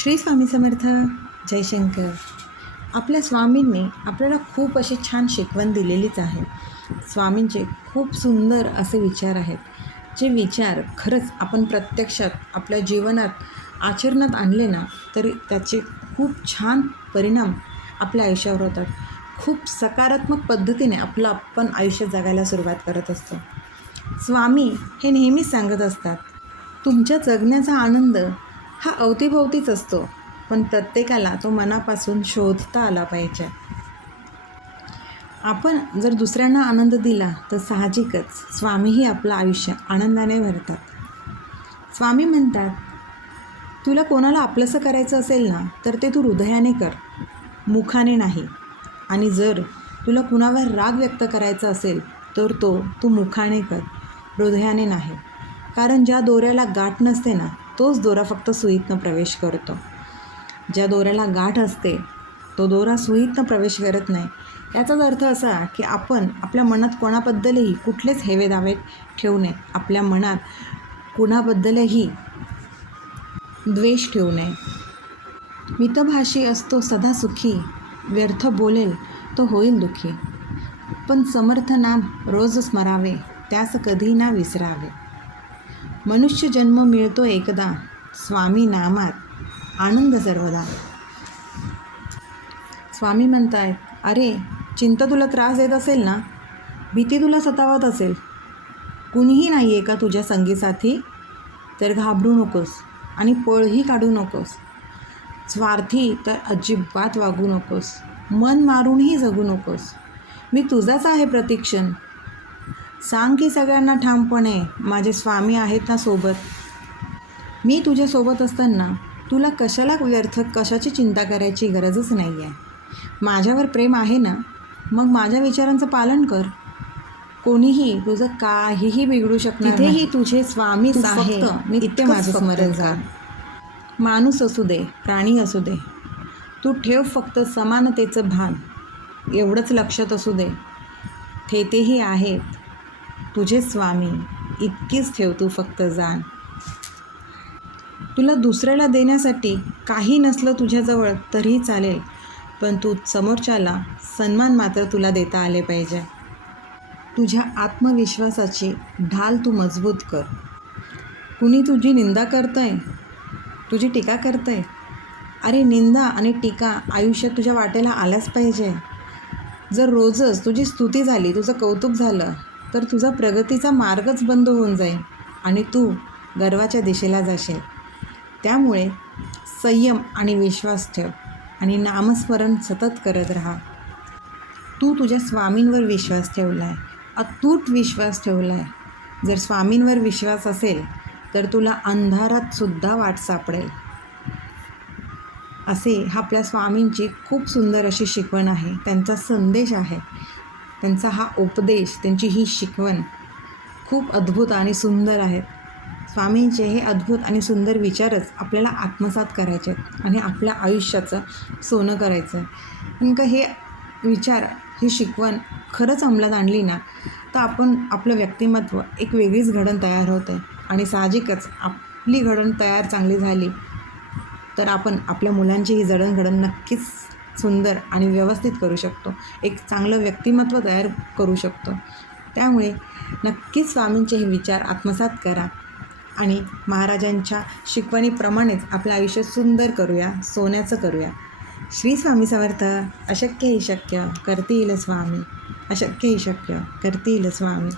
श्री स्वामी समर्थ जयशंकर आपल्या स्वामींनी आपल्याला खूप अशी छान शिकवण दिलेलीच आहे. स्वामींचे खूप सुंदर असे विचार आहेत जे विचार खरंच आपण प्रत्यक्षात आपल्या जीवनात आचरणात आणले ना तरी त्याचे खूप छान परिणाम आपल्या आयुष्यावर होतात. खूप सकारात्मक पद्धतीने आपलं आपण आयुष्य जगायला सुरुवात करत असतो. स्वामी हे नेहमीच सांगत असतात तुमच्या जगण्याचा आनंद हा अवतीभोवतीच असतो पण प्रत्येकाला तो मनापासून शोधता आला पाहिजे. आपण जर दुसऱ्यांना आनंद दिला तर साहजिकच स्वामीही आपलं आयुष्य आनंदाने भरतात. स्वामी म्हणतात तुला कोणाला आपलंसं करायचं असेल ना तर ते तू हृदयाने कर मुखाने नाही. आणि जर तुला कुणावर राग व्यक्त करायचा असेल तर तो तू मुखाने कर हृदयाने नाही. कारण ज्या दोऱ्याला गाठ नसते ना तोच दोरा फक्त सुईतनं प्रवेश करतो. ज्या दोऱ्याला गाठ असते तो दोरा सुईतनं प्रवेश करत नाही. याचाच अर्थ असा की आपण आपल्या मनात कोणाबद्दलही कुठलेच हेवे दावे ठेवू नये. आपल्या मनात कुणाबद्दलही द्वेष ठेवू नये. मितभाषी असतो सदा सुखी व्यर्थ बोलेल तो होईल दुखी. पण समर्थ नाम रोज स्मरावे त्यास कधी ना विसरावे. मनुष्य जन्म मिळतो एकदा स्वामी नामात आनंद सर्वदा. स्वामी म्हणताय अरे चिंता तुला त्रास देत असेल ना? भीती तुला सतावत असेल. कुणीही नाही आहे का तुझ्या संगीसाथी तर घाबरू नकोस आणि पळही काढू नकोस. स्वार्थी तर अजिबात वागू नकोस. मन मारूनही जगू नकोस. मी तुझाच आहे प्रतिक्षण. सांग की सगळ्यांना ठामपणे माझे स्वामी आहेत ना सोबत. मी तुझ्यासोबत असताना तुला कशाला व्यर्थ कशाची चिंता करायची गरजच नाही आहे माझ्यावर प्रेम आहे ना? मग माझ्या विचारांचं पालन कर. कोणीही तुझं काहीही बिघडू शकणार तिथेही तुझे स्वामी आहे इथे माझं स्मरण जा माणूस असू दे प्राणी असू दे. तू ठेव फक्त समानतेचं भान. एवढंच लक्षात असू दे. तेही आहेत. तुझे स्वामी इतकीच ठेव तू फक्त जाण. तुला दुसऱ्याला देण्यासाठी काही नसलं तुझ्याजवळ तरीही चालेल पण तू समोरच्याला सन्मान मात्र तुला देता आले पाहिजे. तुझ्या आत्मविश्वासाची ढाल तू मजबूत कर. कुणी तुझी निंदा करतंय? तुझी टीका करतंय? अरे निंदा आणि टीका आयुष्यात तुझ्या वाटेला आल्याच पाहिजे. जर रोजच तुझी स्तुती झाली तुझं कौतुक झालं तर तुझा प्रगतीचा मार्गच बंद होऊन जाईल आणि तू गर्वाच्या दिशेला जाशील. त्यामुळे संयम आणि विश्वास ठेव आणि नामस्मरण सतत करत राहा. तू तुझ्या स्वामींवर विश्वास ठेवला आहे अतूट विश्वास ठेवला आहे जर स्वामींवर विश्वास असेल तर तुला अंधारात सुद्धा वाट सापडेल. असे हा आपल्या स्वामींची खूप सुंदर अशी शिकवण आहे. त्यांचा संदेश आहे. त्यांचा हा उपदेश त्यांची ही शिकवण खूप अद्भुत आणि सुंदर आहेत स्वामींचे हे अद्भुत आणि सुंदर विचारच आपल्याला आत्मसात करायचे आहेत आणि आपल्या आयुष्याचं सोनं करायचं आहे. नेमकं हे विचार ही शिकवण खरंच अंमलात आणली ना तर आपण आपलं व्यक्तिमत्व एक वेगळीच घडण तयार होतं आहे आणि साहजिकच आपली घडण तयार चांगली झाली तर आपण आपल्या मुलांची ही जडणघडण नक्कीच सुंदर आणि व्यवस्थित करू शकतो. एक चांगलं व्यक्तिमत्व तयार करू शकतो. त्यामुळे नक्कीच स्वामींचे हे विचार आत्मसात करा आणि महाराजांच्या शिकवणीप्रमाणेच आपलं आयुष्य सुंदर करूया सोन्याचं करूया. श्री स्वामी समर्थ अशक्य ही शक्य करतील स्वामी. अशक्य ही शक्य करतील स्वामी.